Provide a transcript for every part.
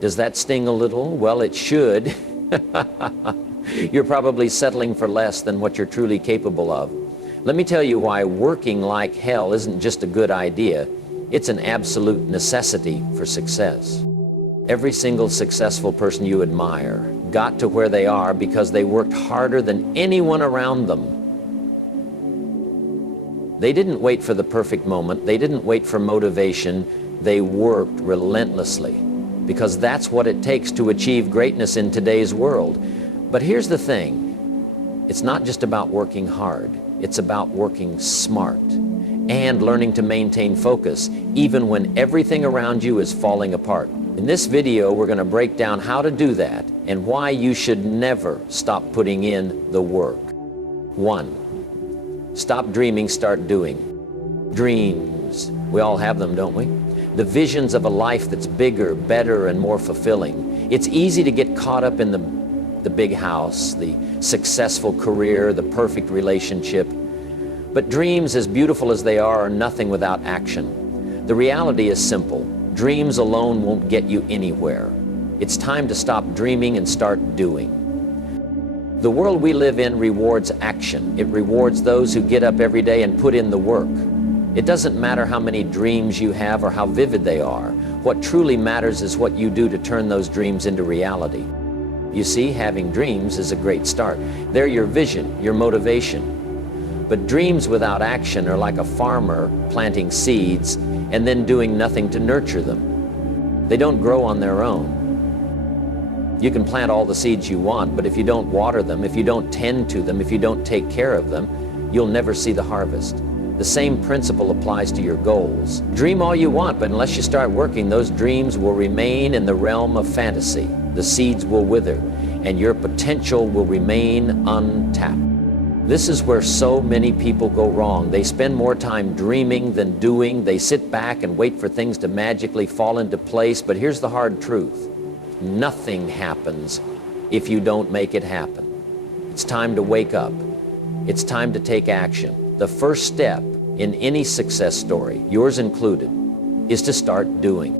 Does that sting a little? Well, it should. You're probably settling for less than what you're truly capable of. Let me tell you why working like hell isn't just a good idea. It's an absolute necessity for success. Every single successful person you admire got to where they are because they worked harder than anyone around them. They didn't wait for the perfect moment. They didn't wait for motivation. They worked relentlessly because that's what it takes to achieve greatness in today's world. But here's the thing. It's not just about working hard. It's about working smart and learning to maintain focus even when everything around you is falling apart. In this video, we're going to break down how to do that and why you should never stop putting in the work. 1. Stop dreaming, start doing. Dreams. We all have them, don't we? The visions of a life that's bigger, better, and more fulfilling. It's easy to get caught up in the big house, the successful career, the perfect relationship. But dreams, as beautiful as they are nothing without action. The reality is simple. Dreams alone won't get you anywhere. It's time to stop dreaming and start doing. The world we live in rewards action. It rewards those who get up every day and put in the work. It doesn't matter how many dreams you have or how vivid they are. What truly matters is what you do to turn those dreams into reality. You see, having dreams is a great start. They're your vision, your motivation. But dreams without action are like a farmer planting seeds and then doing nothing to nurture them. They don't grow on their own. You can plant all the seeds you want, but if you don't water them, if you don't tend to them, if you don't take care of them, you'll never see the harvest. The same principle applies to your goals. Dream all you want, but unless you start working, those dreams will remain in the realm of fantasy. The seeds will wither, and your potential will remain untapped. This is where so many people go wrong. They spend more time dreaming than doing. They sit back and wait for things to magically fall into place. But here's the hard truth. Nothing happens if you don't make it happen. It's time to wake up. It's time to take action. The first step in any success story, yours included, is to start doing.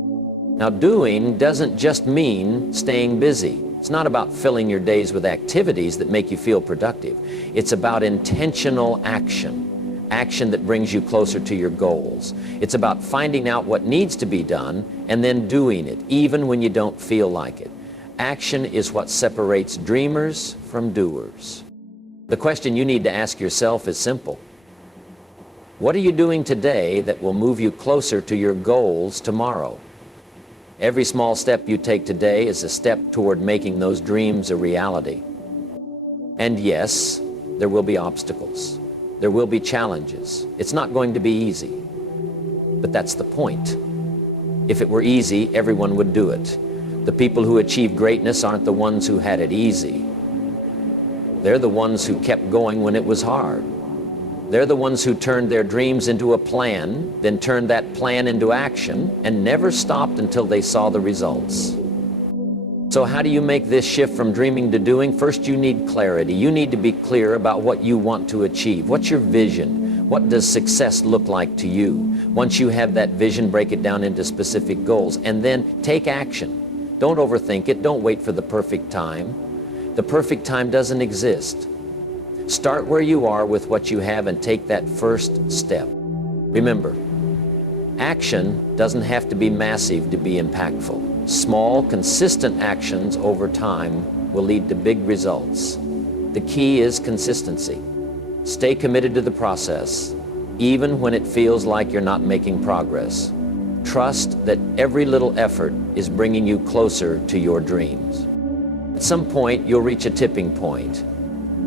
Now, doing doesn't just mean staying busy. It's not about filling your days with activities that make you feel productive. It's about intentional action, action that brings you closer to your goals. It's about finding out what needs to be done and then doing it, even when you don't feel like it. Action is what separates dreamers from doers. The question you need to ask yourself is simple. What are you doing today that will move you closer to your goals tomorrow? Every small step you take today is a step toward making those dreams a reality. And yes, there will be obstacles. There will be challenges. It's not going to be easy. But that's the point. If it were easy, everyone would do it. The people who achieve greatness aren't the ones who had it easy. They're the ones who kept going when it was hard. They're the ones who turned their dreams into a plan, then turned that plan into action, and never stopped until they saw the results. So how do you make this shift from dreaming to doing? First, you need clarity. You need to be clear about what you want to achieve. What's your vision? What does success look like to you? Once you have that vision, break it down into specific goals, and then take action. Don't overthink it. Don't wait for the perfect time. The perfect time doesn't exist. Start where you are with what you have and take that first step. Remember, action doesn't have to be massive to be impactful. Small, consistent actions over time will lead to big results. The key is consistency. Stay committed to the process, even when it feels like you're not making progress. Trust that every little effort is bringing you closer to your dreams. At some point, you'll reach a tipping point.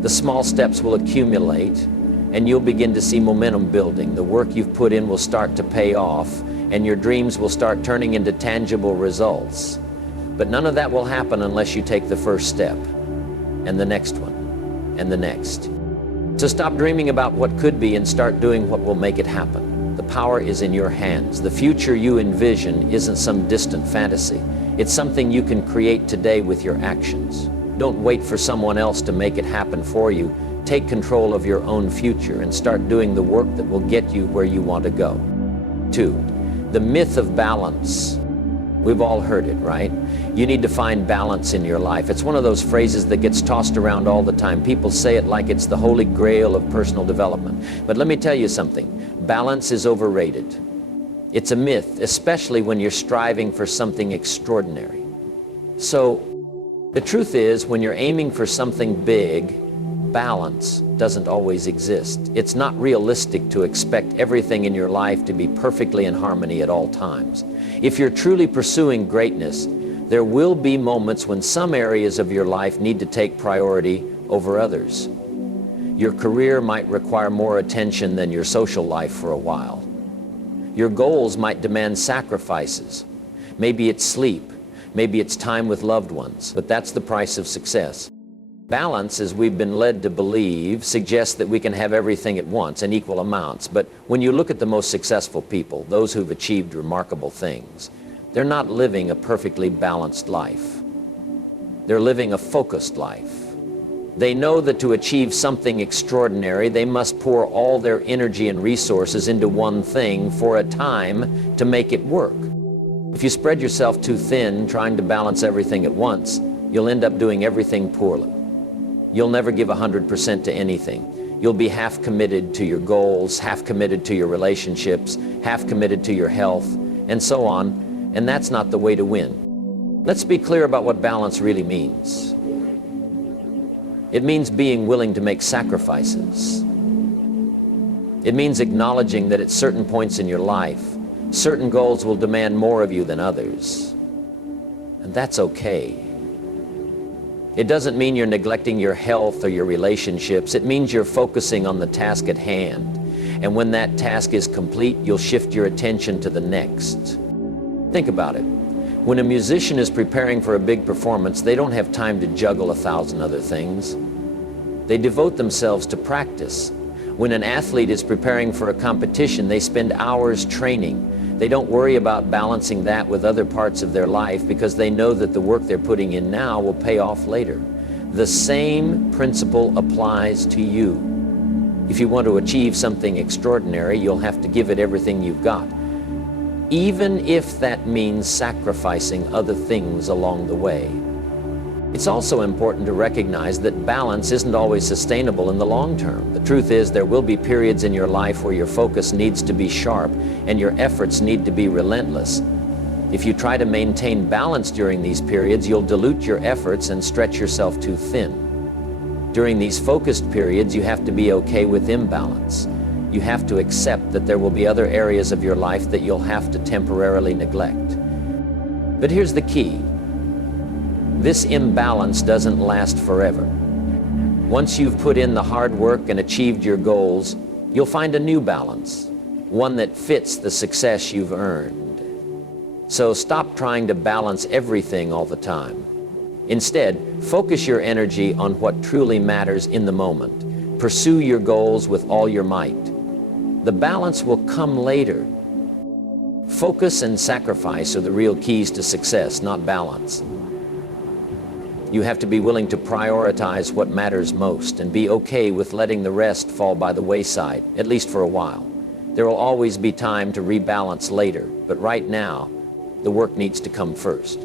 The small steps will accumulate, and you'll begin to see momentum building. The work you've put in will start to pay off, and your dreams will start turning into tangible results. But none of that will happen unless you take the first step, and the next one, and the next. So stop dreaming about what could be and start doing what will make it happen. The power is in your hands. The future you envision isn't some distant fantasy. It's something you can create today with your actions. Don't wait for someone else to make it happen for you. Take control of your own future and start doing the work that will get you where you want to go. 2, the myth of balance. We've all heard it, right? You need to find balance in your life. It's one of those phrases that gets tossed around all the time. People say it like it's the holy grail of personal development. But let me tell you something. Balance is overrated. It's a myth, especially when you're striving for something extraordinary. So, the truth is, when you're aiming for something big, balance doesn't always exist. It's not realistic to expect everything in your life to be perfectly in harmony at all times. If you're truly pursuing greatness, there will be moments when some areas of your life need to take priority over others. Your career might require more attention than your social life for a while. Your goals might demand sacrifices. Maybe it's sleep, maybe it's time with loved ones, but that's the price of success. Balance, as we've been led to believe, suggests that we can have everything at once in equal amounts. But when you look at the most successful people, those who've achieved remarkable things, they're not living a perfectly balanced life. They're living a focused life. They know that to achieve something extraordinary, they must pour all their energy and resources into one thing for a time to make it work. If you spread yourself too thin trying to balance everything at once, you'll end up doing everything poorly. You'll never give 100% to anything. You'll be half committed to your goals, half committed to your relationships, half committed to your health, and so on, and that's not the way to win. Let's be clear about what balance really means. It means being willing to make sacrifices. It means acknowledging that at certain points in your life, certain goals will demand more of you than others, and that's okay. It doesn't mean you're neglecting your health or your relationships. It means you're focusing on the task at hand. And when that task is complete, you'll shift your attention to the next. Think about it. When a musician is preparing for a big performance, they don't have time to juggle 1,000 other things. They devote themselves to practice. When an athlete is preparing for a competition, they spend hours training. They don't worry about balancing that with other parts of their life because they know that the work they're putting in now will pay off later. The same principle applies to you. If you want to achieve something extraordinary, you'll have to give it everything you've got, even if that means sacrificing other things along the way. It's also important to recognize that balance isn't always sustainable in the long term. The truth is, there will be periods in your life where your focus needs to be sharp and your efforts need to be relentless. If you try to maintain balance during these periods, you'll dilute your efforts and stretch yourself too thin. During these focused periods, you have to be okay with imbalance. You have to accept that there will be other areas of your life that you'll have to temporarily neglect. But here's the key. This imbalance doesn't last forever. Once you've put in the hard work and achieved your goals, you'll find a new balance, one that fits the success you've earned. So stop trying to balance everything all the time. Instead, focus your energy on what truly matters in the moment. Pursue your goals with all your might. The balance will come later. Focus and sacrifice are the real keys to success, not balance. You have to be willing to prioritize what matters most and be okay with letting the rest fall by the wayside, at least for a while. There will always be time to rebalance later, but right now, the work needs to come first.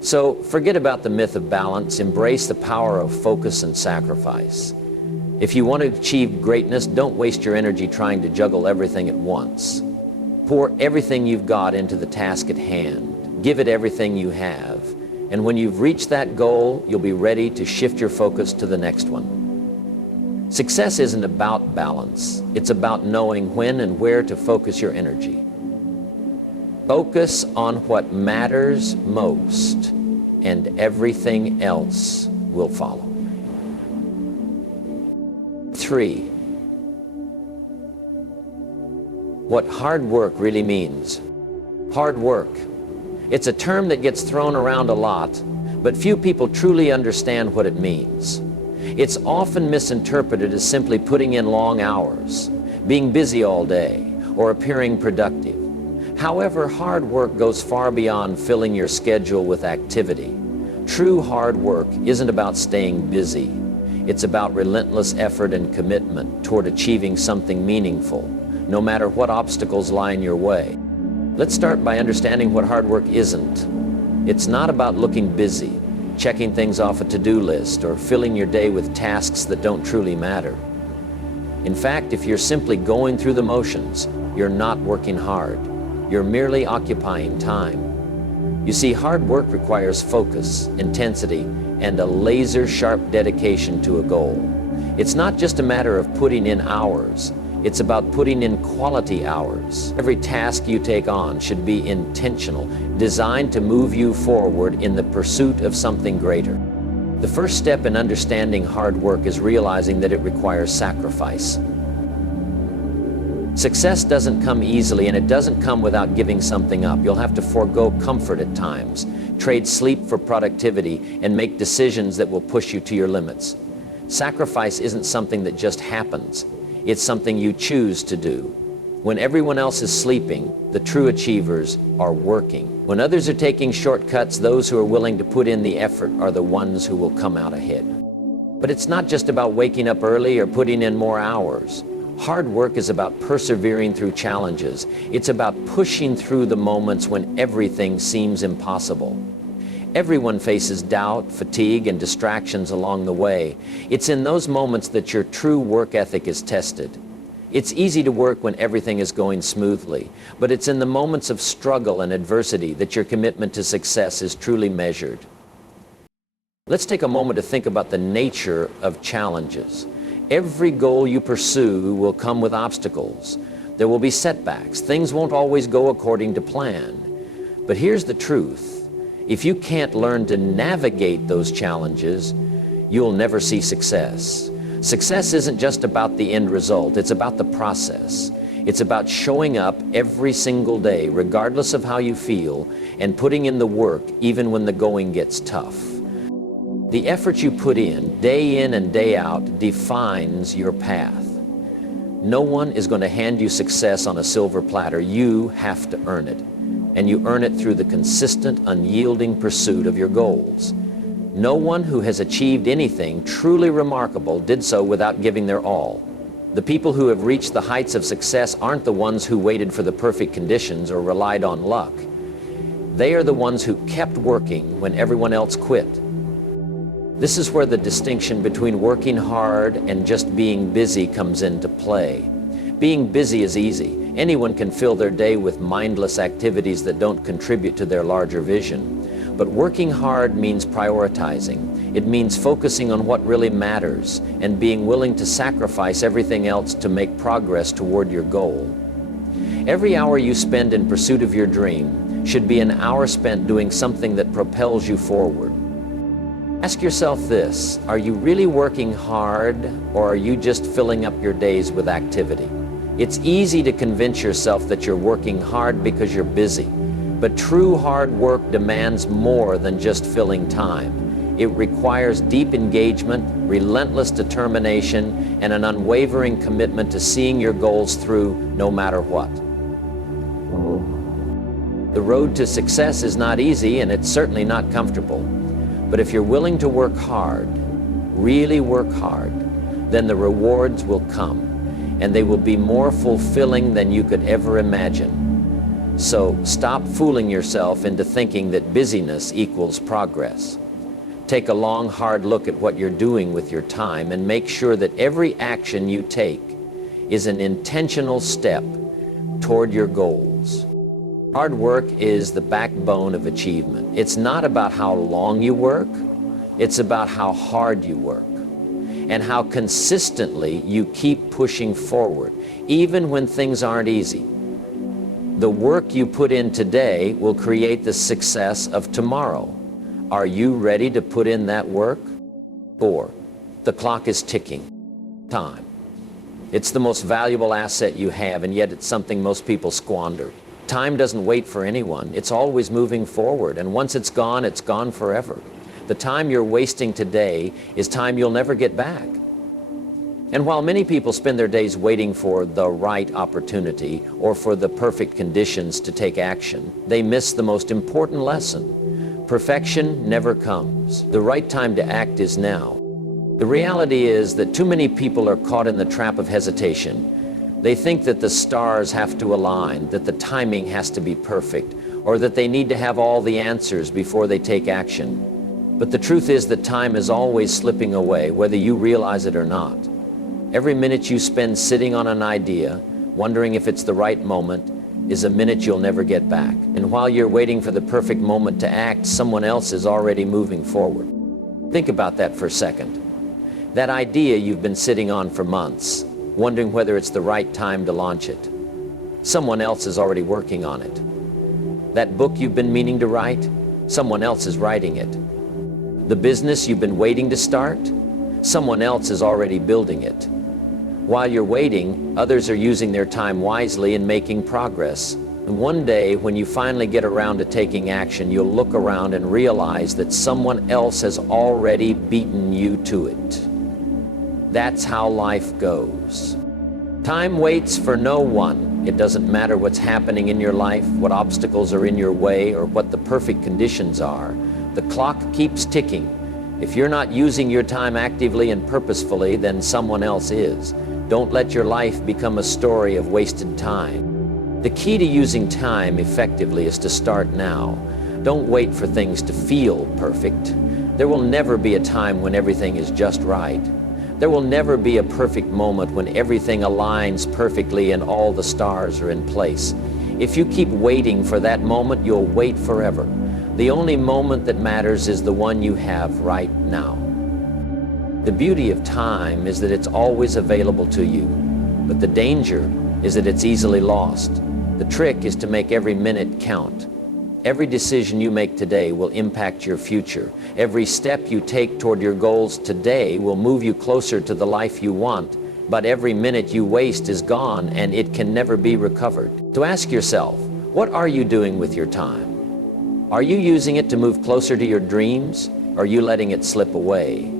So forget about the myth of balance, embrace the power of focus and sacrifice. If you want to achieve greatness, don't waste your energy trying to juggle everything at once. Pour everything you've got into the task at hand. Give it everything you have. And when you've reached that goal, you'll be ready to shift your focus to the next one. Success isn't about balance. It's about knowing when and where to focus your energy. Focus on what matters most, and everything else will follow. 3. What hard work really means. Hard work. It's a term that gets thrown around a lot, but few people truly understand what it means. It's often misinterpreted as simply putting in long hours, being busy all day, or appearing productive. However, hard work goes far beyond filling your schedule with activity. True hard work isn't about staying busy. It's about relentless effort and commitment toward achieving something meaningful, no matter what obstacles lie in your way. Let's start by understanding what hard work isn't. It's not about looking busy, checking things off a to-do list, or filling your day with tasks that don't truly matter. In fact, if you're simply going through the motions, you're not working hard. You're merely occupying time. You see, hard work requires focus, intensity, and a laser-sharp dedication to a goal. It's not just a matter of putting in hours. It's about putting in quality hours. Every task you take on should be intentional, designed to move you forward in the pursuit of something greater. The first step in understanding hard work is realizing that it requires sacrifice. Success doesn't come easily, and it doesn't come without giving something up. You'll have to forego comfort at times, trade sleep for productivity, and make decisions that will push you to your limits. Sacrifice isn't something that just happens. It's something you choose to do. When everyone else is sleeping, the true achievers are working. When others are taking shortcuts, those who are willing to put in the effort are the ones who will come out ahead. But it's not just about waking up early or putting in more hours. Hard work is about persevering through challenges. It's about pushing through the moments when everything seems impossible. Everyone faces doubt, fatigue, and distractions along the way. It's in those moments that your true work ethic is tested. It's easy to work when everything is going smoothly, but it's in the moments of struggle and adversity that your commitment to success is truly measured. Let's take a moment to think about the nature of challenges. Every goal you pursue will come with obstacles. There will be setbacks. Things won't always go according to plan. But here's the truth. If you can't learn to navigate those challenges, you'll never see success. Success isn't just about the end result, it's about the process. It's about showing up every single day, regardless of how you feel, and putting in the work even when the going gets tough. The effort you put in and day out, defines your path. No one is going to hand you success on a silver platter. You have to earn it. And you earn it through the consistent, unyielding pursuit of your goals. No one who has achieved anything truly remarkable did so without giving their all. The people who have reached the heights of success aren't the ones who waited for the perfect conditions or relied on luck. They are the ones who kept working when everyone else quit. This is where the distinction between working hard and just being busy comes into play. Being busy is easy. Anyone can fill their day with mindless activities that don't contribute to their larger vision. But working hard means prioritizing. It means focusing on what really matters and being willing to sacrifice everything else to make progress toward your goal. Every hour you spend in pursuit of your dream should be an hour spent doing something that propels you forward. Ask yourself this: are you really working hard, or are you just filling up your days with activity? It's easy to convince yourself that you're working hard because you're busy, but true hard work demands more than just filling time. It requires deep engagement, relentless determination, and an unwavering commitment to seeing your goals through no matter what. The road to success is not easy, and it's certainly not comfortable. But if you're willing to work hard, really work hard, then the rewards will come, and they will be more fulfilling than you could ever imagine. So stop fooling yourself into thinking that busyness equals progress. Take a long, hard look at what you're doing with your time and make sure that every action you take is an intentional step toward your goals. Hard work is the backbone of achievement. It's not about how long you work, it's about how hard you work and how consistently you keep pushing forward, even when things aren't easy. The work you put in today will create the success of tomorrow. Are you ready to put in that work? 4. The clock is ticking. Time. It's the most valuable asset you have, and yet it's something most people squander. Time doesn't wait for anyone. It's always moving forward, and once it's gone forever. The time you're wasting today is time you'll never get back. And while many people spend their days waiting for the right opportunity or for the perfect conditions to take action, they miss the most important lesson. Perfection never comes. The right time to act is now. The reality is that too many people are caught in the trap of hesitation. They think that the stars have to align, that the timing has to be perfect, or that they need to have all the answers before they take action. But the truth is that time is always slipping away, whether you realize it or not. Every minute you spend sitting on an idea, wondering if it's the right moment, is a minute you'll never get back. And while you're waiting for the perfect moment to act, someone else is already moving forward. Think about that for a second. That idea you've been sitting on for months, wondering whether it's the right time to launch it. Someone else is already working on it. That book you've been meaning to write, someone else is writing it. The business you've been waiting to start, someone else is already building it. While you're waiting, others are using their time wisely and making progress. And one day, when you finally get around to taking action, you'll look around and realize that someone else has already beaten you to it. That's how life goes. Time waits for no one. It doesn't matter what's happening in your life, what obstacles are in your way, or what the perfect conditions are. The clock keeps ticking. If you're not using your time actively and purposefully, then someone else is. Don't let your life become a story of wasted time. The key to using time effectively is to start now. Don't wait for things to feel perfect. There will never be a time when everything is just right. There will never be a perfect moment when everything aligns perfectly and all the stars are in place. If you keep waiting for that moment, you'll wait forever. The only moment that matters is the one you have right now. The beauty of time is that it's always available to you, but the danger is that it's easily lost. The trick is to make every minute count. Every decision you make today will impact your future. Every step you take toward your goals today will move you closer to the life you want, but every minute you waste is gone and it can never be recovered. So ask yourself, what are you doing with your time? Are you using it to move closer to your dreams, or are you letting it slip away?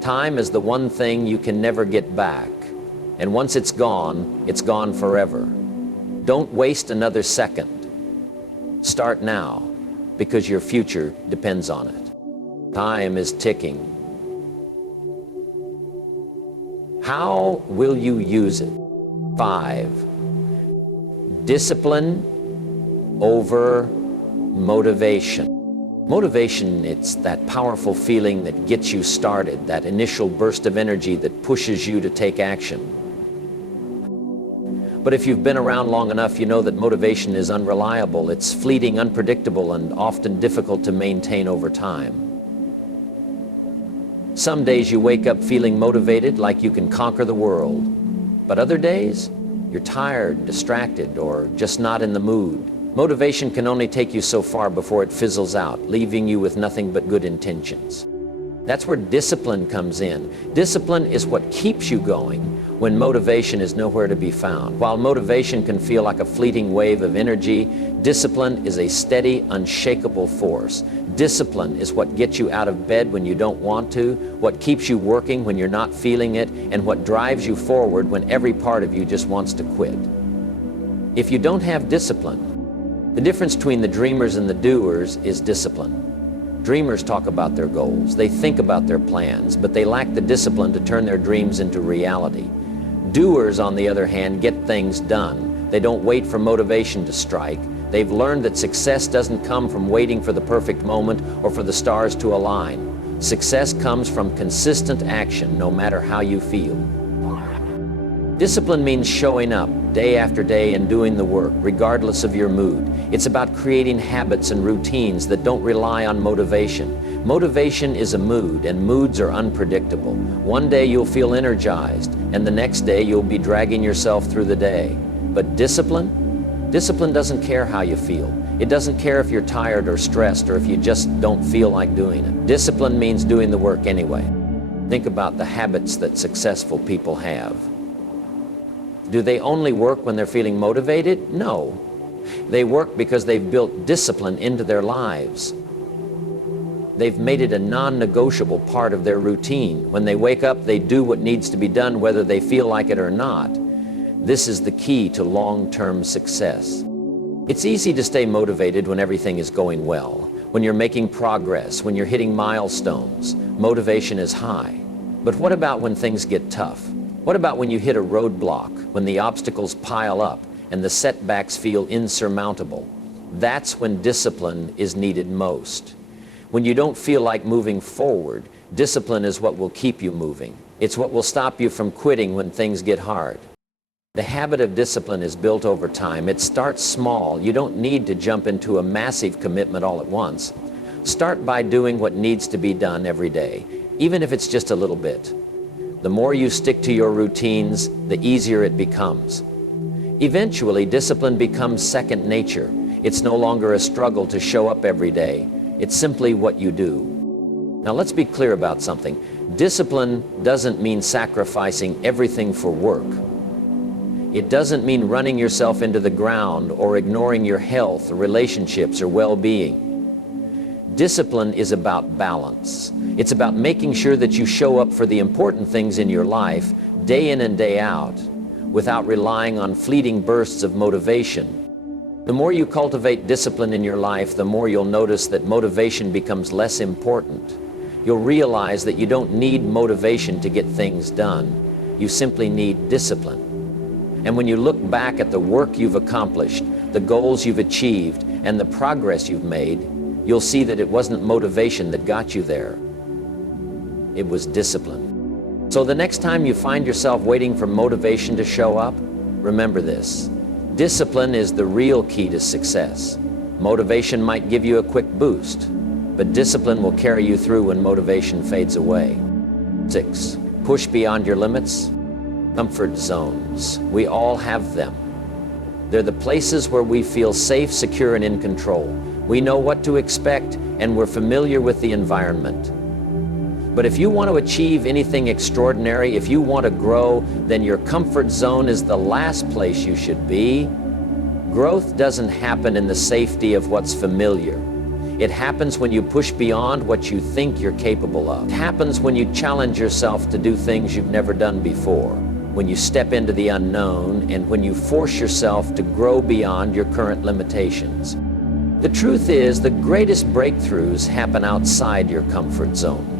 Time is the one thing you can never get back, and once it's gone forever. Don't waste another second. Start now, because your future depends on it. Time is ticking. How will you use it? 5. Discipline over motivation. Motivation, it's that powerful feeling that gets you started, that initial burst of energy that pushes you to take action. But if you've been around long enough, you know that motivation is unreliable. It's fleeting, unpredictable, and often difficult to maintain over time. Some days you wake up feeling motivated, like you can conquer the world. But other days, you're tired, distracted, or just not in the mood. Motivation can only take you so far before it fizzles out, leaving you with nothing but good intentions. That's where discipline comes in. Discipline is what keeps you going when motivation is nowhere to be found. While motivation can feel like a fleeting wave of energy, discipline is a steady, unshakable force. Discipline is what gets you out of bed when you don't want to, what keeps you working when you're not feeling it, and what drives you forward when every part of you just wants to quit. If you don't have discipline, the difference between the dreamers and the doers is discipline. Dreamers talk about their goals, they think about their plans, but they lack the discipline to turn their dreams into reality. Doers, on the other hand, get things done. They don't wait for motivation to strike. They've learned that success doesn't come from waiting for the perfect moment or for the stars to align. Success comes from consistent action, no matter how you feel. Discipline means showing up day after day and doing the work, regardless of your mood. It's about creating habits and routines that don't rely on motivation. Motivation is a mood, and moods are unpredictable. One day you'll feel energized, and the next day you'll be dragging yourself through the day. But discipline doesn't care how you feel. It doesn't care if you're tired or stressed or if you just don't feel like doing it. Discipline means doing the work anyway. Think about the habits that successful people have. Do they only work when they're feeling motivated? No. They work because they've built discipline into their lives. They've made it a non-negotiable part of their routine. When they wake up, they do what needs to be done whether they feel like it or not. This is the key to long-term success. It's easy to stay motivated when everything is going well, when you're making progress, when you're hitting milestones. Motivation is high. But what about when things get tough? What about when you hit a roadblock, when the obstacles pile up and the setbacks feel insurmountable? That's when discipline is needed most. When you don't feel like moving forward, discipline is what will keep you moving. It's what will stop you from quitting when things get hard. The habit of discipline is built over time. It starts small. You don't need to jump into a massive commitment all at once. Start by doing what needs to be done every day, even if it's just a little bit. The more you stick to your routines, the easier it becomes. Eventually, discipline becomes second nature. It's no longer a struggle to show up every day. It's simply what you do. Now let's be clear about something. Discipline doesn't mean sacrificing everything for work. It doesn't mean running yourself into the ground or ignoring your health or relationships or well-being. Discipline is about balance. It's about making sure that you show up for the important things in your life day in and day out without relying on fleeting bursts of motivation. The more you cultivate discipline in your life, the more you'll notice that motivation becomes less important. You'll realize that you don't need motivation to get things done. You simply need discipline. And when you look back at the work you've accomplished, the goals you've achieved, and the progress you've made, you'll see that it wasn't motivation that got you there. It was discipline. So the next time you find yourself waiting for motivation to show up, remember this. Discipline is the real key to success. Motivation might give you a quick boost, but discipline will carry you through when motivation fades away. 6. Push beyond your limits. Comfort zones. We all have them. They're the places where we feel safe, secure, and in control. We know what to expect, and we're familiar with the environment. But if you want to achieve anything extraordinary, if you want to grow, then your comfort zone is the last place you should be. Growth doesn't happen in the safety of what's familiar. It happens when you push beyond what you think you're capable of. It happens when you challenge yourself to do things you've never done before, when you step into the unknown, and when you force yourself to grow beyond your current limitations. The truth is, the greatest breakthroughs happen outside your comfort zone.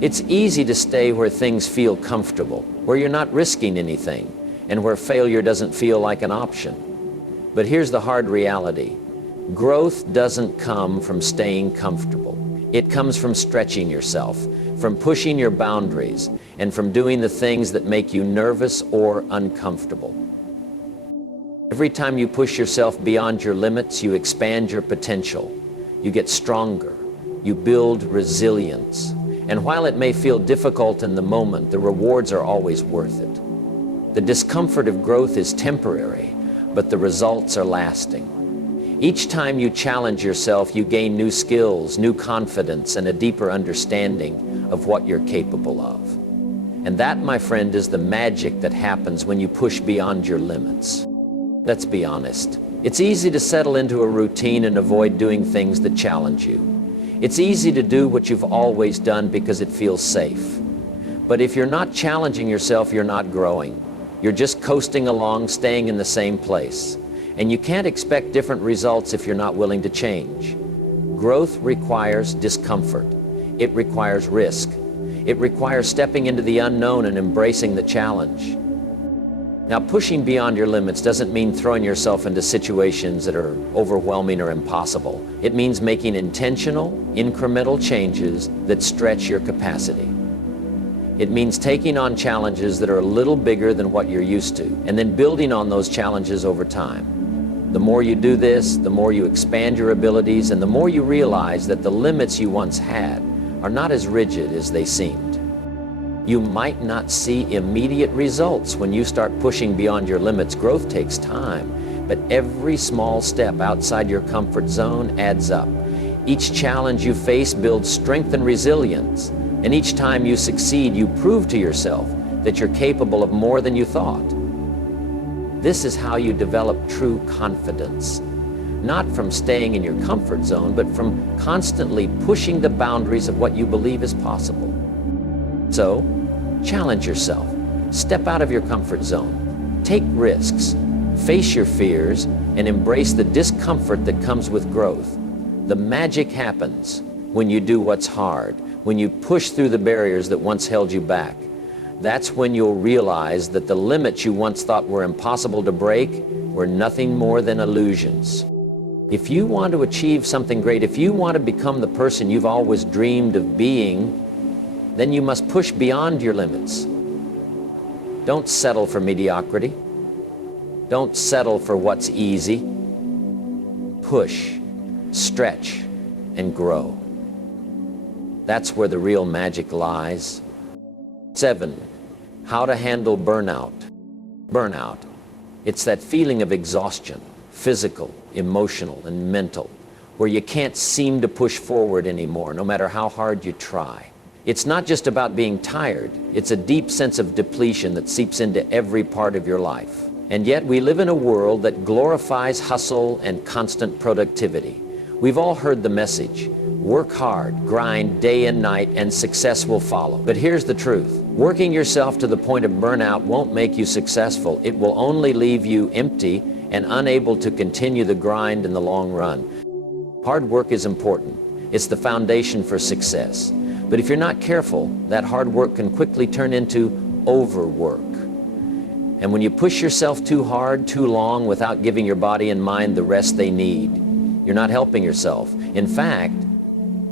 It's easy to stay where things feel comfortable, where you're not risking anything, and where failure doesn't feel like an option. But here's the hard reality. Growth doesn't come from staying comfortable. It comes from stretching yourself, from pushing your boundaries, and from doing the things that make you nervous or uncomfortable. Every time you push yourself beyond your limits, you expand your potential. You get stronger. You build resilience. And while it may feel difficult in the moment, the rewards are always worth it. The discomfort of growth is temporary, but the results are lasting. Each time you challenge yourself, you gain new skills, new confidence, and a deeper understanding of what you're capable of. And that, my friend, is the magic that happens when you push beyond your limits. Let's be honest. It's easy to settle into a routine and avoid doing things that challenge you. It's easy to do what you've always done because it feels safe. But if you're not challenging yourself, you're not growing. You're just coasting along, staying in the same place. And you can't expect different results if you're not willing to change. Growth requires discomfort. It requires risk. It requires stepping into the unknown and embracing the challenge. Now, pushing beyond your limits doesn't mean throwing yourself into situations that are overwhelming or impossible. It means making intentional, incremental changes that stretch your capacity. It means taking on challenges that are a little bigger than what you're used to, and then building on those challenges over time. The more you do this, the more you expand your abilities, and the more you realize that the limits you once had are not as rigid as they seemed. You might not see immediate results when you start pushing beyond your limits. Growth takes time, but every small step outside your comfort zone adds up. Each challenge you face builds strength and resilience, and each time you succeed, you prove to yourself that you're capable of more than you thought. This is how you develop true confidence, not from staying in your comfort zone, but from constantly pushing the boundaries of what you believe is possible. So, challenge yourself. Step out of your comfort zone. Take risks. Face your fears and embrace the discomfort that comes with growth. The magic happens when you do what's hard, when you push through the barriers that once held you back. That's when you'll realize that the limits you once thought were impossible to break were nothing more than illusions. If you want to achieve something great, if you want to become the person you've always dreamed of being, then you must push beyond your limits. Don't settle for mediocrity. Don't settle for what's easy. Push, stretch, and grow. That's where the real magic lies. 7. How to handle burnout. Burnout. It's that feeling of exhaustion, physical, emotional, and mental, where you can't seem to push forward anymore, no matter how hard you try. It's not just about being tired. It's a deep sense of depletion that seeps into every part of your life. And yet we live in a world that glorifies hustle and constant productivity. We've all heard the message: work hard, grind day and night, and success will follow. But here's the truth. Working yourself to the point of burnout won't make you successful. It will only leave you empty and unable to continue the grind in the long run. Hard work is important. It's the foundation for success. But if you're not careful, that hard work can quickly turn into overwork. And when you push yourself too hard, too long, without giving your body and mind the rest they need, you're not helping yourself. In fact,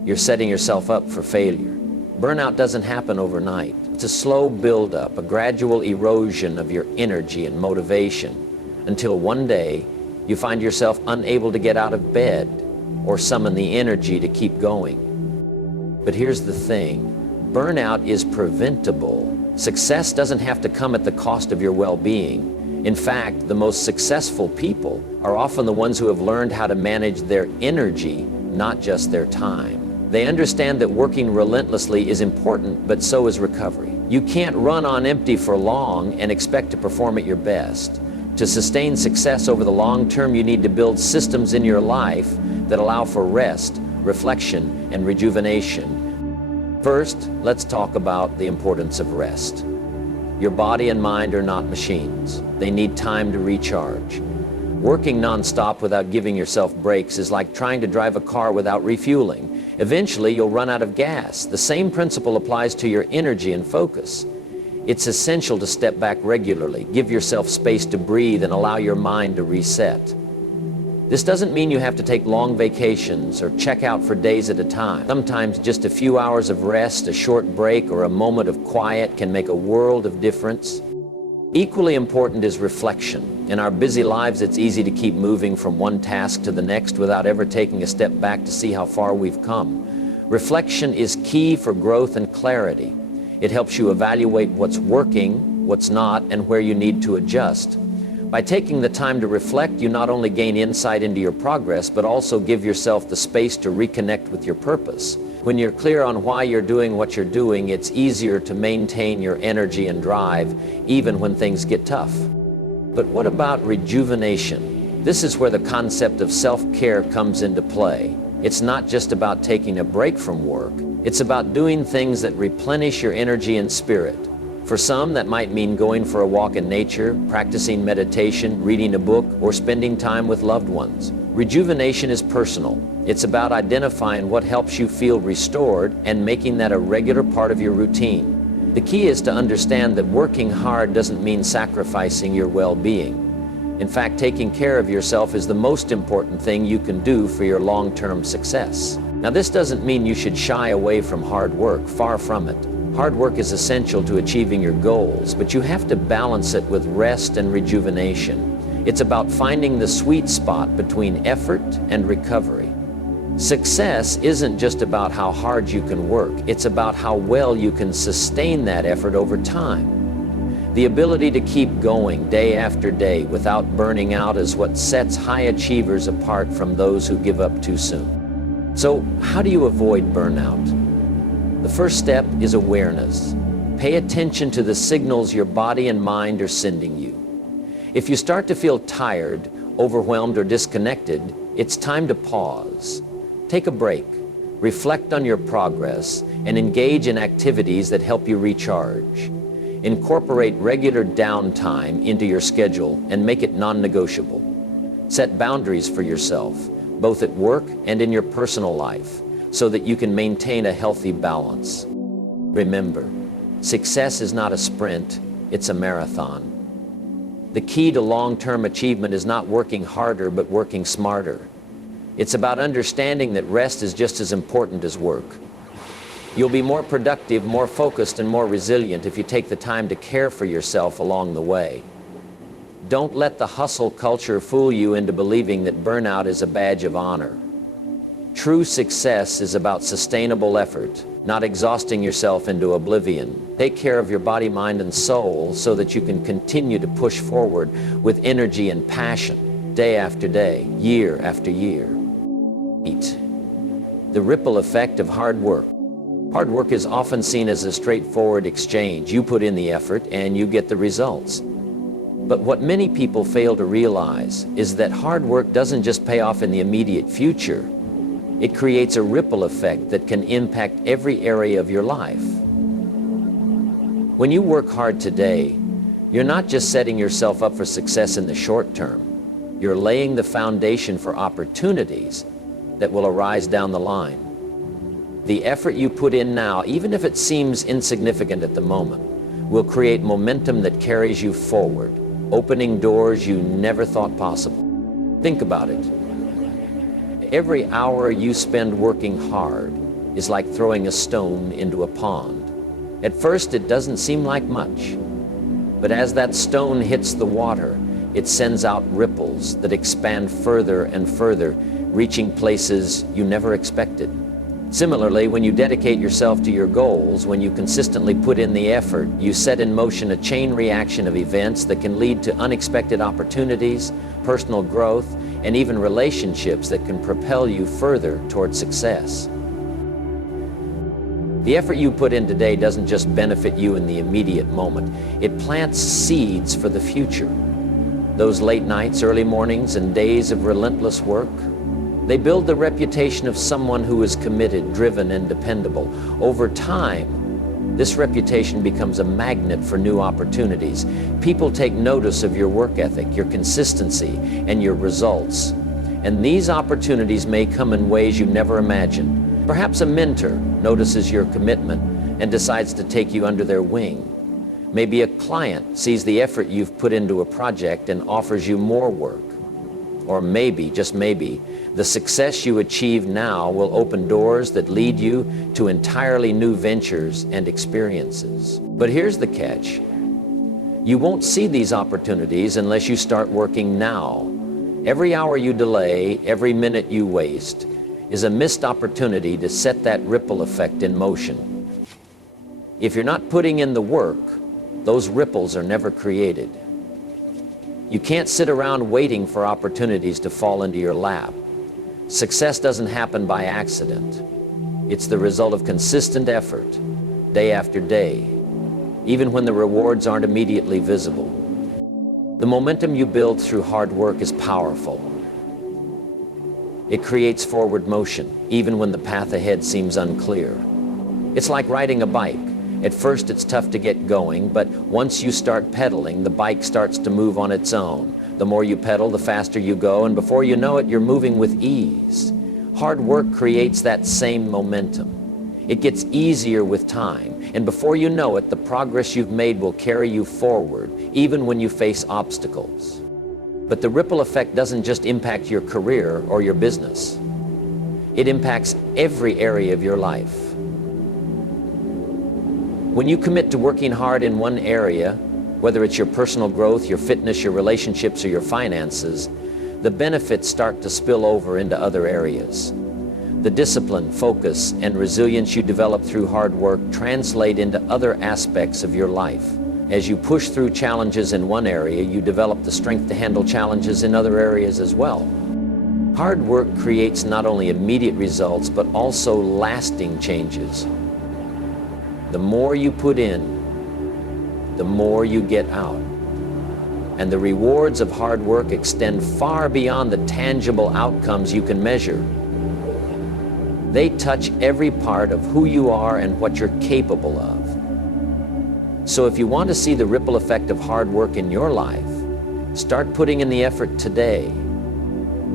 you're setting yourself up for failure. Burnout doesn't happen overnight. It's a slow buildup, a gradual erosion of your energy and motivation, until one day you find yourself unable to get out of bed or summon the energy to keep going. But here's the thing. Burnout is preventable. Success doesn't have to come at the cost of your well-being. In fact, the most successful people are often the ones who have learned how to manage their energy, not just their time. They understand that working relentlessly is important, but so is recovery. You can't run on empty for long and expect to perform at your best. To sustain success over the long term, you need to build systems in your life that allow for rest, reflection, and rejuvenation. First, let's talk about the importance of rest. Your body and mind are not machines. They need time to recharge. Working nonstop without giving yourself breaks is like trying to drive a car without refueling. Eventually, you'll run out of gas. The same principle applies to your energy and focus. It's essential to step back regularly, give yourself space to breathe, and allow your mind to reset. This doesn't mean you have to take long vacations or check out for days at a time. Sometimes just a few hours of rest, a short break, or a moment of quiet can make a world of difference. Equally important is reflection. In our busy lives, it's easy to keep moving from one task to the next without ever taking a step back to see how far we've come. Reflection is key for growth and clarity. It helps you evaluate what's working, what's not, and where you need to adjust. By taking the time to reflect, you not only gain insight into your progress, but also give yourself the space to reconnect with your purpose. When you're clear on why you're doing what you're doing, it's easier to maintain your energy and drive, even when things get tough. But what about rejuvenation? This is where the concept of self-care comes into play. It's not just about taking a break from work. It's about doing things that replenish your energy and spirit. For some, that might mean going for a walk in nature, practicing meditation, reading a book, or spending time with loved ones. Rejuvenation is personal. It's about identifying what helps you feel restored and making that a regular part of your routine. The key is to understand that working hard doesn't mean sacrificing your well-being. In fact, taking care of yourself is the most important thing you can do for your long-term success. Now, this doesn't mean you should shy away from hard work. Far from it. Hard work is essential to achieving your goals, but you have to balance it with rest and rejuvenation. It's about finding the sweet spot between effort and recovery. Success isn't just about how hard you can work. It's about how well you can sustain that effort over time. The ability to keep going day after day without burning out is what sets high achievers apart from those who give up too soon. So, how do you avoid burnout? The first step is awareness. Pay attention to the signals your body and mind are sending you. If you start to feel tired, overwhelmed, or disconnected, it's time to pause. Take a break, reflect on your progress, and engage in activities that help you recharge. Incorporate regular downtime into your schedule and make it non-negotiable. Set boundaries for yourself, both at work and in your personal life, so that you can maintain a healthy balance. Remember, success is not a sprint, it's a marathon. The key to long-term achievement is not working harder, but working smarter. It's about understanding that rest is just as important as work. You'll be more productive, more focused, and more resilient if you take the time to care for yourself along the way. Don't let the hustle culture fool you into believing that burnout is a badge of honor. True success is about sustainable effort, not exhausting yourself into oblivion. Take care of your body, mind, and soul so that you can continue to push forward with energy and passion, day after day, year after year. The ripple effect of hard work. Hard work is often seen as a straightforward exchange. You put in the effort and you get the results. But what many people fail to realize is that hard work doesn't just pay off in the immediate future. It creates a ripple effect that can impact every area of your life. When you work hard today, you're not just setting yourself up for success in the short term. You're laying the foundation for opportunities that will arise down the line. The effort you put in now, even if it seems insignificant at the moment, will create momentum that carries you forward, opening doors you never thought possible. Think about it. Every hour you spend working hard is like throwing a stone into a pond. At first, it doesn't seem like much, but as that stone hits the water, it sends out ripples that expand further and further, reaching places you never expected. Similarly, when you dedicate yourself to your goals, when you consistently put in the effort, you set in motion a chain reaction of events that can lead to unexpected opportunities, personal growth, and even relationships that can propel you further toward success. The effort you put in today doesn't just benefit you in the immediate moment. It plants seeds for the future. Those late nights, early mornings, and days of relentless work, they build the reputation of someone who is committed, driven, and dependable. Over time, this reputation becomes a magnet for new opportunities. People take notice of your work ethic, your consistency, and your results. And these opportunities may come in ways you never imagined. Perhaps a mentor notices your commitment and decides to take you under their wing. Maybe a client sees the effort you've put into a project and offers you more work. Or maybe, just maybe, the success you achieve now will open doors that lead you to entirely new ventures and experiences. But here's the catch. You won't see these opportunities unless you start working now. Every hour you delay, every minute you waste, is a missed opportunity to set that ripple effect in motion. If you're not putting in the work, those ripples are never created. You can't sit around waiting for opportunities to fall into your lap. Success doesn't happen by accident. It's the result of consistent effort, day after day, even when the rewards aren't immediately visible. The momentum you build through hard work is powerful. It creates forward motion, even when the path ahead seems unclear. It's like riding a bike. At first, it's tough to get going, but once you start pedaling, the bike starts to move on its own. The more you pedal, the faster you go, and before you know it, you're moving with ease. Hard work creates that same momentum. It gets easier with time, and before you know it, the progress you've made will carry you forward, even when you face obstacles. But the ripple effect doesn't just impact your career or your business. It impacts every area of your life. When you commit to working hard in one area, whether it's your personal growth, your fitness, your relationships, or your finances, the benefits start to spill over into other areas. The discipline, focus, and resilience you develop through hard work translate into other aspects of your life. As you push through challenges in one area, you develop the strength to handle challenges in other areas as well. Hard work creates not only immediate results, but also lasting changes. The more you put in, the more you get out. And the rewards of hard work extend far beyond the tangible outcomes you can measure. They touch every part of who you are and what you're capable of. So if you want to see the ripple effect of hard work in your life, start putting in the effort today.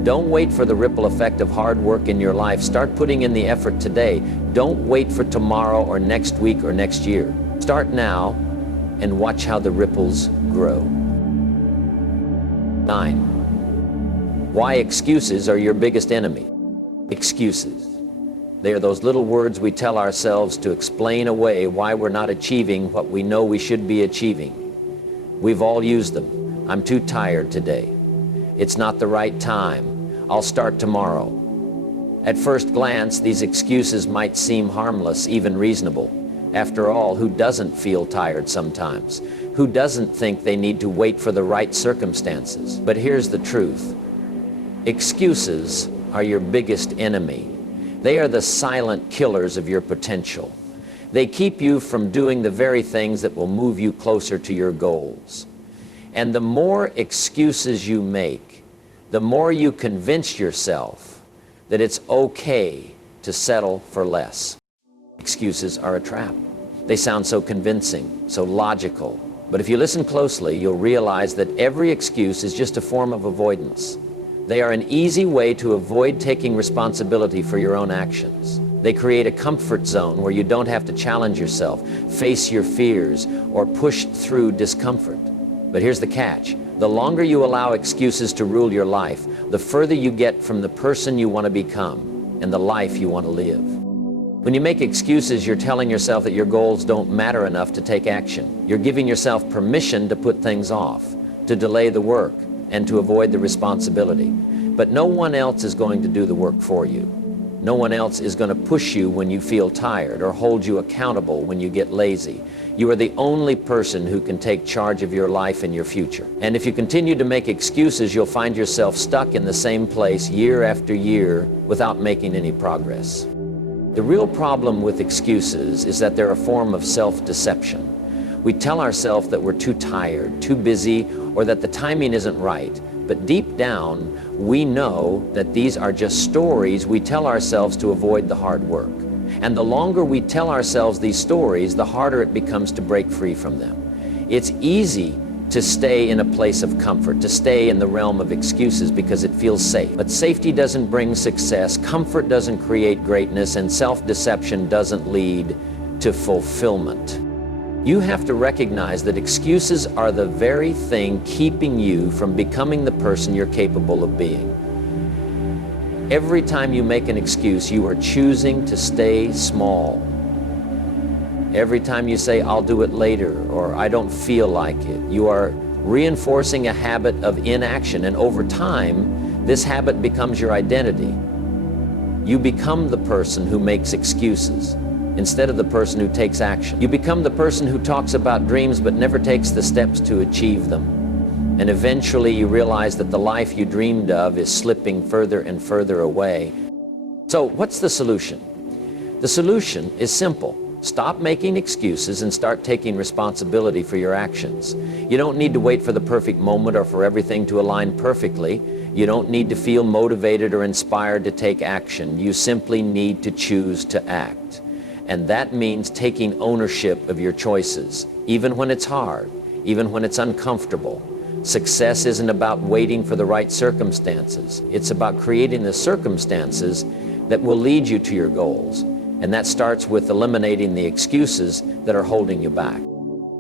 Don't wait for the ripple effect of hard work in your life. Start putting in the effort today. Don't wait for tomorrow or next week or next year. Start now and watch how the ripples grow. 9. Why excuses are your biggest enemy. Excuses. They are those little words we tell ourselves to explain away why we're not achieving what we know we should be achieving. We've all used them. I'm too tired today. It's not the right time. I'll start tomorrow. At first glance, these excuses might seem harmless, even reasonable. After all, who doesn't feel tired sometimes? Who doesn't think they need to wait for the right circumstances? But here's the truth. Excuses are your biggest enemy. They are the silent killers of your potential. They keep you from doing the very things that will move you closer to your goals. And the more excuses you make, the more you convince yourself that it's okay to settle for less. Excuses are a trap. They sound so convincing, so logical. But if you listen closely, you'll realize that every excuse is just a form of avoidance. They are an easy way to avoid taking responsibility for your own actions. They create a comfort zone where you don't have to challenge yourself, face your fears, or push through discomfort. But here's the catch. The longer you allow excuses to rule your life, the further you get from the person you want to become and the life you want to live. When you make excuses, you're telling yourself that your goals don't matter enough to take action. You're giving yourself permission to put things off, to delay the work, and to avoid the responsibility. But no one else is going to do the work for you. No one else is going to push you when you feel tired or hold you accountable when you get lazy. You are the only person who can take charge of your life and your future. And if you continue to make excuses, you'll find yourself stuck in the same place year after year without making any progress. The real problem with excuses is that they're a form of self-deception. We tell ourselves that we're too tired, too busy, or that the timing isn't right. But deep down, we know that these are just stories we tell ourselves to avoid the hard work. And the longer we tell ourselves these stories, the harder it becomes to break free from them. It's easy to stay in a place of comfort, to stay in the realm of excuses because it feels safe. But safety doesn't bring success, comfort doesn't create greatness, and self-deception doesn't lead to fulfillment. You have to recognize that excuses are the very thing keeping you from becoming the person you're capable of being. Every time you make an excuse, you are choosing to stay small. Every time you say, I'll do it later, or I don't feel like it, you are reinforcing a habit of inaction, and over time, this habit becomes your identity. You become the person who makes excuses instead of the person who takes action. You become the person who talks about dreams but never takes the steps to achieve them. And eventually you realize that the life you dreamed of is slipping further and further away. So what's the solution? The solution is simple. Stop making excuses and start taking responsibility for your actions. You don't need to wait for the perfect moment or for everything to align perfectly. You don't need to feel motivated or inspired to take action. You simply need to choose to act. And that means taking ownership of your choices, even when it's hard, even when it's uncomfortable. Success isn't about waiting for the right circumstances. It's about creating the circumstances that will lead you to your goals. And that starts with eliminating the excuses that are holding you back.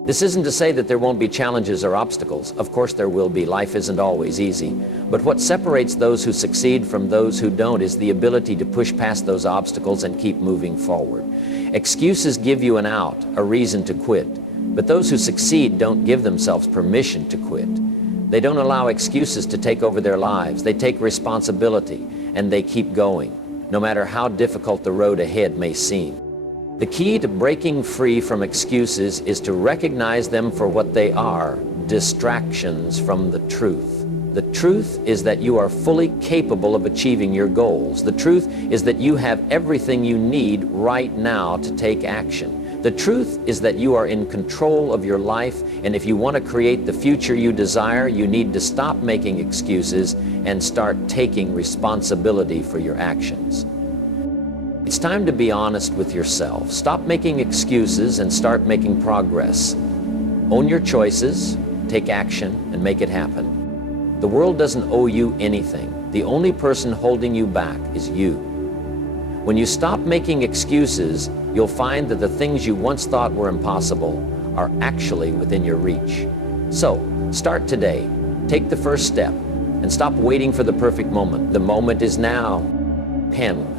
This isn't to say that there won't be challenges or obstacles. Of course there will be. Life isn't always easy. But what separates those who succeed from those who don't is the ability to push past those obstacles and keep moving forward. Excuses give you an out, a reason to quit. But those who succeed don't give themselves permission to quit. They don't allow excuses to take over their lives. They take responsibility and they keep going, no matter how difficult the road ahead may seem. The key to breaking free from excuses is to recognize them for what they are, distractions from the truth. The truth is that you are fully capable of achieving your goals. The truth is that you have everything you need right now to take action. The truth is that you are in control of your life, and if you want to create the future you desire, you need to stop making excuses and start taking responsibility for your actions. It's time to be honest with yourself. Stop making excuses and start making progress. Own your choices, take action, and make it happen. The world doesn't owe you anything. The only person holding you back is you. When you stop making excuses, you'll find that the things you once thought were impossible are actually within your reach. So, start today. Take the first step. And stop waiting for the perfect moment. The moment is now. Pen.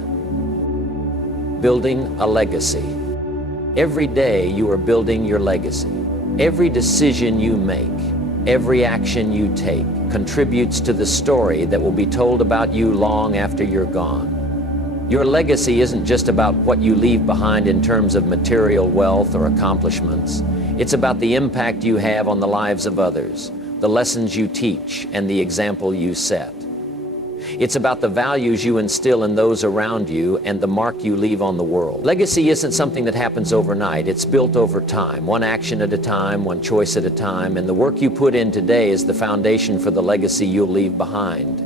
Building a legacy. Every day you are building your legacy. Every decision you make, every action you take, contributes to the story that will be told about you long after you're gone. Your legacy isn't just about what you leave behind in terms of material wealth or accomplishments. It's about the impact you have on the lives of others, the lessons you teach, and the example you set. It's about the values you instill in those around you and the mark you leave on the world. Legacy isn't something that happens overnight. It's built over time, one action at a time, one choice at a time, and the work you put in today is the foundation for the legacy you'll leave behind.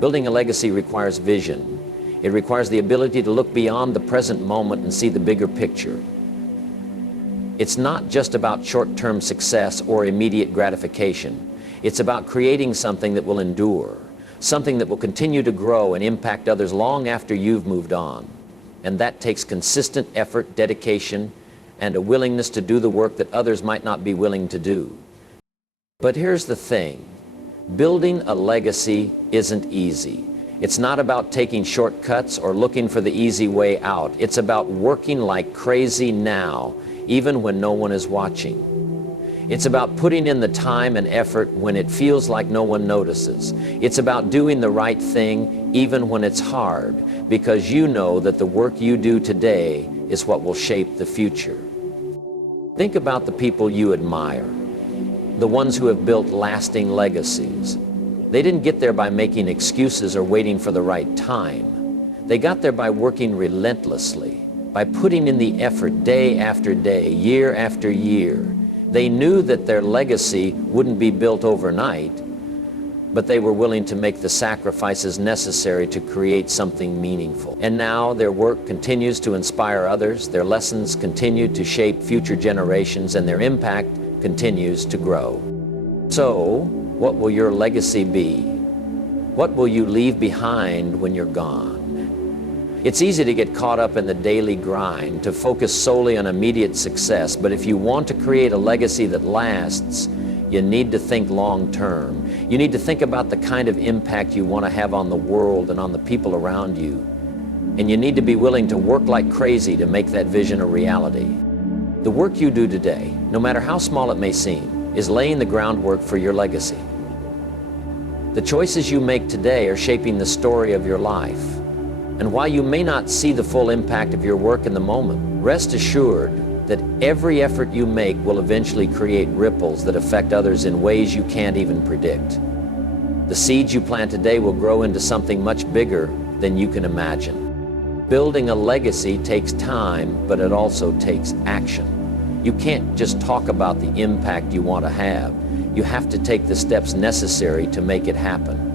Building a legacy requires vision. It requires the ability to look beyond the present moment and see the bigger picture. It's not just about short-term success or immediate gratification. It's about creating something that will endure, something that will continue to grow and impact others long after you've moved on. And that takes consistent effort, dedication, and a willingness to do the work that others might not be willing to do. But here's the thing. Building a legacy isn't easy. It's not about taking shortcuts or looking for the easy way out. It's about working like crazy now, even when no one is watching. It's about putting in the time and effort when it feels like no one notices. It's about doing the right thing even when it's hard, because you know that the work you do today is what will shape the future. Think about the people you admire, the ones who have built lasting legacies. They didn't get there by making excuses or waiting for the right time. They got there by working relentlessly, by putting in the effort day after day, year after year. They knew that their legacy wouldn't be built overnight, but they were willing to make the sacrifices necessary to create something meaningful. And now their work continues to inspire others, their lessons continue to shape future generations, and their impact continues to grow. So, what will your legacy be? What will you leave behind when you're gone? It's easy to get caught up in the daily grind, to focus solely on immediate success, but if you want to create a legacy that lasts, you need to think long term. You need to think about the kind of impact you want to have on the world and on the people around you. And you need to be willing to work like crazy to make that vision a reality. The work you do today, no matter how small it may seem, is laying the groundwork for your legacy. The choices you make today are shaping the story of your life. And while you may not see the full impact of your work in the moment, rest assured that every effort you make will eventually create ripples that affect others in ways you can't even predict. The seeds you plant today will grow into something much bigger than you can imagine. Building a legacy takes time, but it also takes action. You can't just talk about the impact you want to have. You have to take the steps necessary to make it happen.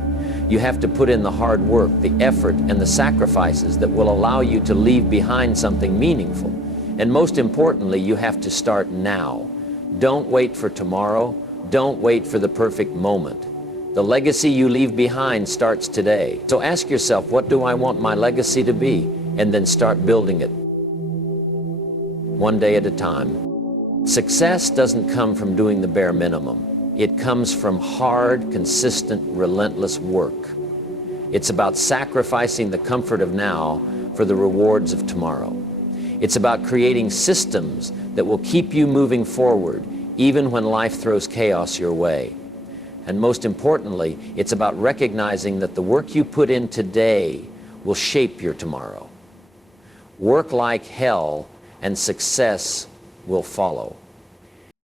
You have to put in the hard work, the effort, and the sacrifices that will allow you to leave behind something meaningful. And most importantly, you have to start now. Don't wait for tomorrow. Don't wait for the perfect moment. The legacy you leave behind starts today. So ask yourself, what do I want my legacy to be? And then start building it, one day at a time. Success doesn't come from doing the bare minimum. It comes from hard, consistent, relentless work. It's about sacrificing the comfort of now for the rewards of tomorrow. It's about creating systems that will keep you moving forward, even when life throws chaos your way. And most importantly, it's about recognizing that the work you put in today will shape your tomorrow. Work like hell, and success will follow.